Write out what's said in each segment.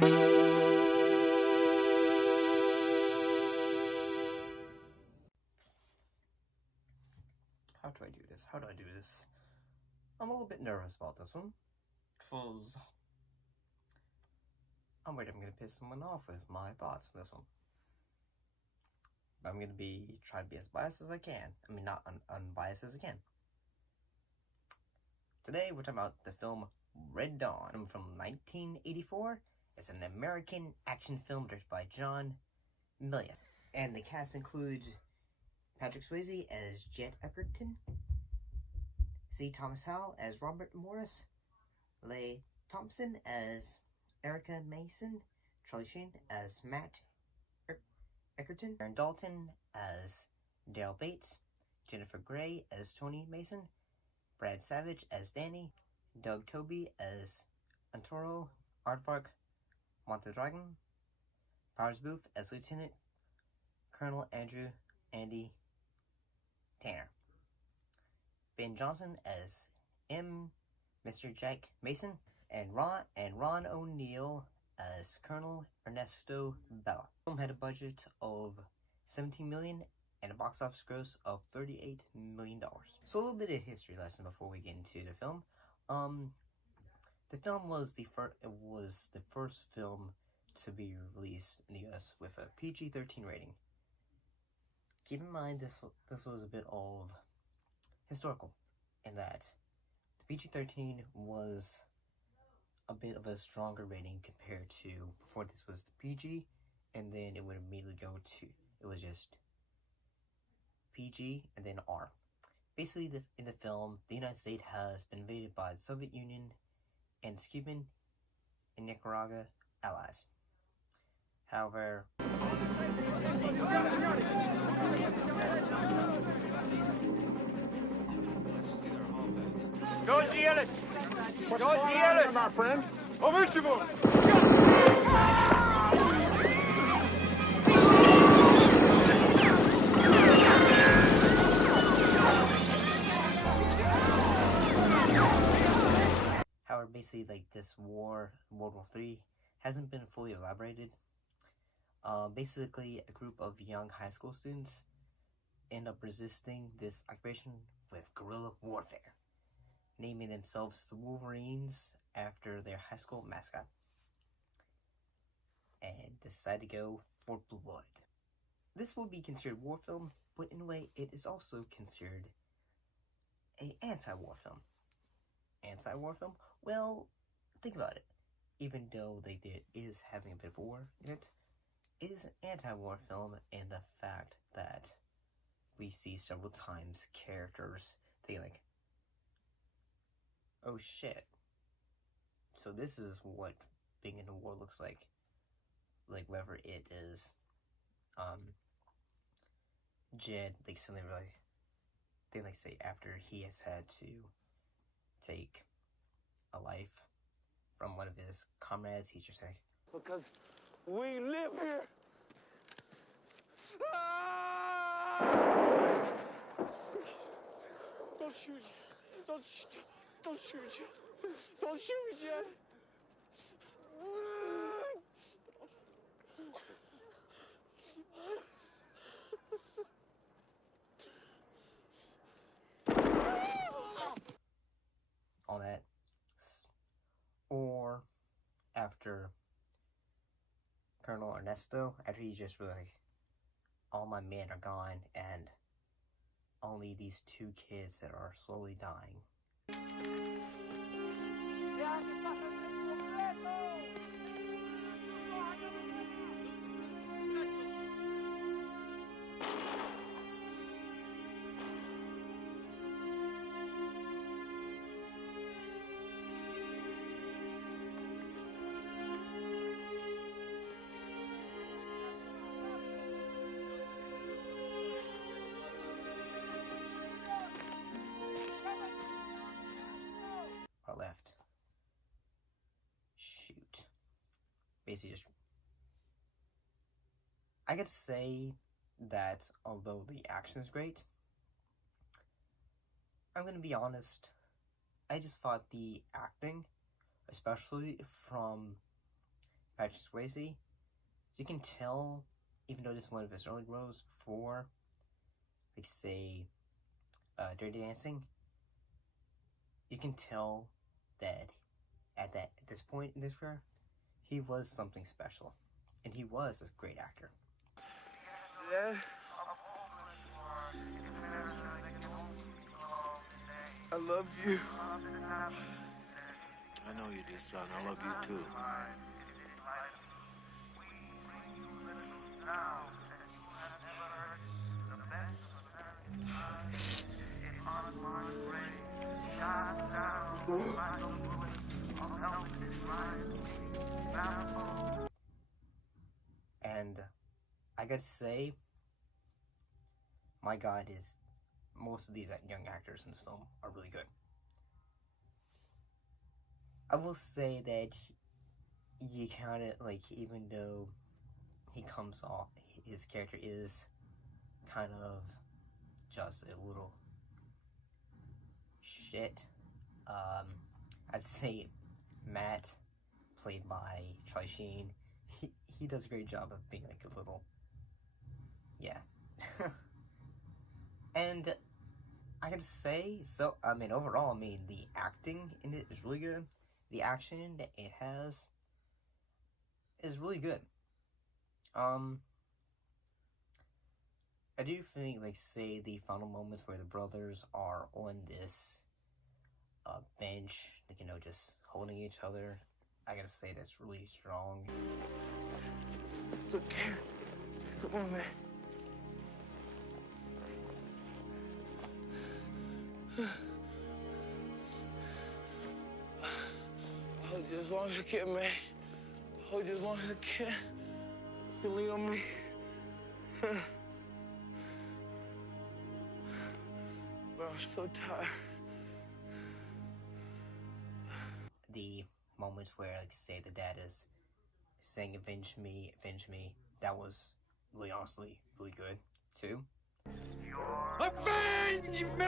How do I do this? How do I do this? I'm a little bit nervous about this one, because I'm worried I'm going to piss someone off with my thoughts on this one. But I'm going to try to be as biased as I can. I mean, not unbiased as I can. Today, we're talking about the film Red Dawn from 1984. It's an American action film directed by John Milius. And the cast includes Patrick Swayze as Jet Egerton, C. Thomas Howell as Robert Morris, Leigh Thompson as Erica Mason, Charlie Sheen as Matt Egerton, Aaron Dalton as Dale Bates, Jennifer Grey as Tony Mason, Brad Savage as Danny, Doug Toby as Antoro, Aardvark Montedragon, Powers Booth as Lieutenant Colonel Andy Tanner, Ben Johnson as Mr. Jack Mason, and Ron O'Neal as Colonel Ernesto Bella. The film had a budget of $17 million and a box office gross of $38 million. So a little bit of history lesson before we get into the film. The film was the first film to be released in the US with a PG-13 rating. Keep in mind this was a bit of historical in that the PG-13 was a bit of a stronger rating compared to before this was the PG, and then it would immediately go to, it was just PG and then R. Basically, in the film, the United States has been invaded by the Soviet Union and its Cuban and Nicaragua allies. However, What's going on, my friend? However, basically, like, this war, World War III, hasn't been fully elaborated. Basically, a group of young high school students end up resisting this occupation with guerrilla warfare, naming themselves the Wolverines after their high school mascot, and decide to go for blood. This will be considered war film, but in a way, it is also considered an anti-war film. Anti-war film? Well, think about it. Even though it is having a bit of war in it, it is an anti-war film in the fact that we see several times characters thinking like, oh shit, so this is what being in a war looks like whether it is, Jed, like, suddenly really, they like say after he has had to take a life from one of his comrades, he's just like, Because we live here. Don't shoot. Don't shoot. Don't shoot. Don't shoot yet. all that. Or after Colonel Ernesto, after he's just really like, all my men are gone and only these two kids that are slowly dying. Are left. Shoot. Basically just, I gotta say that although the action is great, I'm gonna be honest, I just thought the acting, especially from Patrick Swayze, you can tell, even though this is one of his early roles before, like say, Dirty Dancing, you can tell that at this point in his career, he was something special, and he was a great actor. Dad, I love you. I know you do, son. I love you too. And I gotta say, my God, most of these young actors in this film are really good. I will say that you kind of, like, even though he comes off, his character is kind of just a little shit. I'd say Matt, played by Charlie Sheen, he does a great job of being like a little, yeah. And I gotta say, so, I mean, overall, I mean, the acting in it is really good. The action that it has is really good. I do think, like, say, the final moments where the brothers are on this bench, like, you know, just holding each other, I gotta say that's really strong. It's okay. Come on, man. I'll hold you as long as I can, man. I'll hold you as long as I can. You lean on me. Bro, I'm so tired. The moments where, like, say, the dad is saying, avenge me, that was really, honestly, really good, too. Avenge me!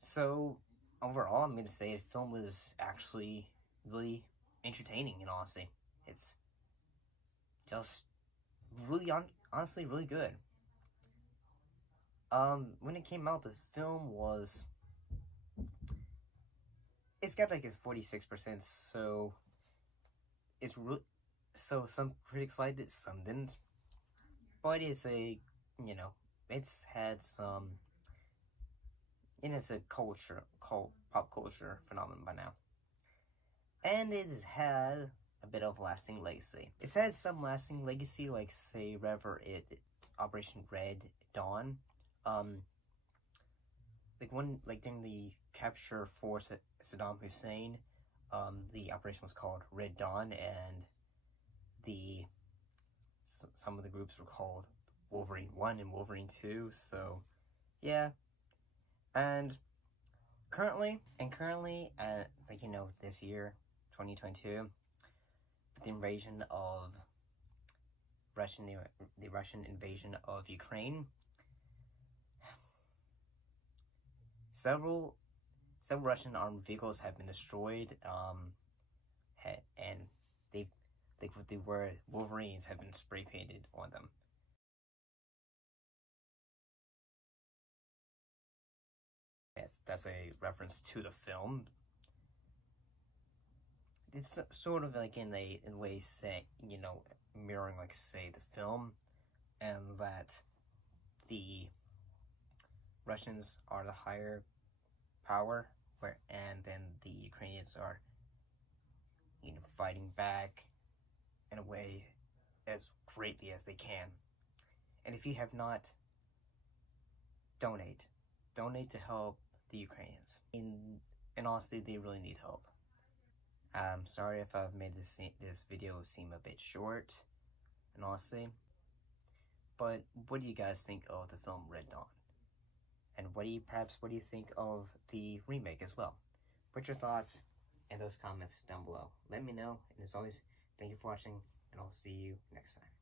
So, overall, I'm going to say the film was actually really entertaining, in honesty. It's just really, honestly, really good. When it came out, the film was, it's got like a 46%, so it's so some critics liked it, some didn't. But it's a, you know, it's had some, and it's a pop culture phenomenon by now. And it has had a bit of lasting legacy. It's had some lasting legacy, like, say, Operation Red Dawn. Like during the capture for Saddam Hussein, the operation was called Red Dawn, and some of the groups were called Wolverine 1 and Wolverine 2, so, yeah. And currently, like, you know, this year, 2022, with the invasion of the Russian invasion of Ukraine, several Russian armed vehicles have been destroyed, and the word Wolverines have been spray painted on them. That's a reference to the film. It's sort of like in a way, say, you know, mirroring, like, say, the film, and that the Russians are the higher power, and then the Ukrainians are, you know, fighting back in a way as greatly as they can. And if you have not, donate to help the Ukrainians. And honestly, they really need help. I'm sorry if I've made this video seem a bit short, and honestly, but what do you guys think of the film Red Dawn? And what do you think of the remake as well? Put your thoughts in those comments down below. Let me know, and as always, thank you for watching, and I'll see you next time.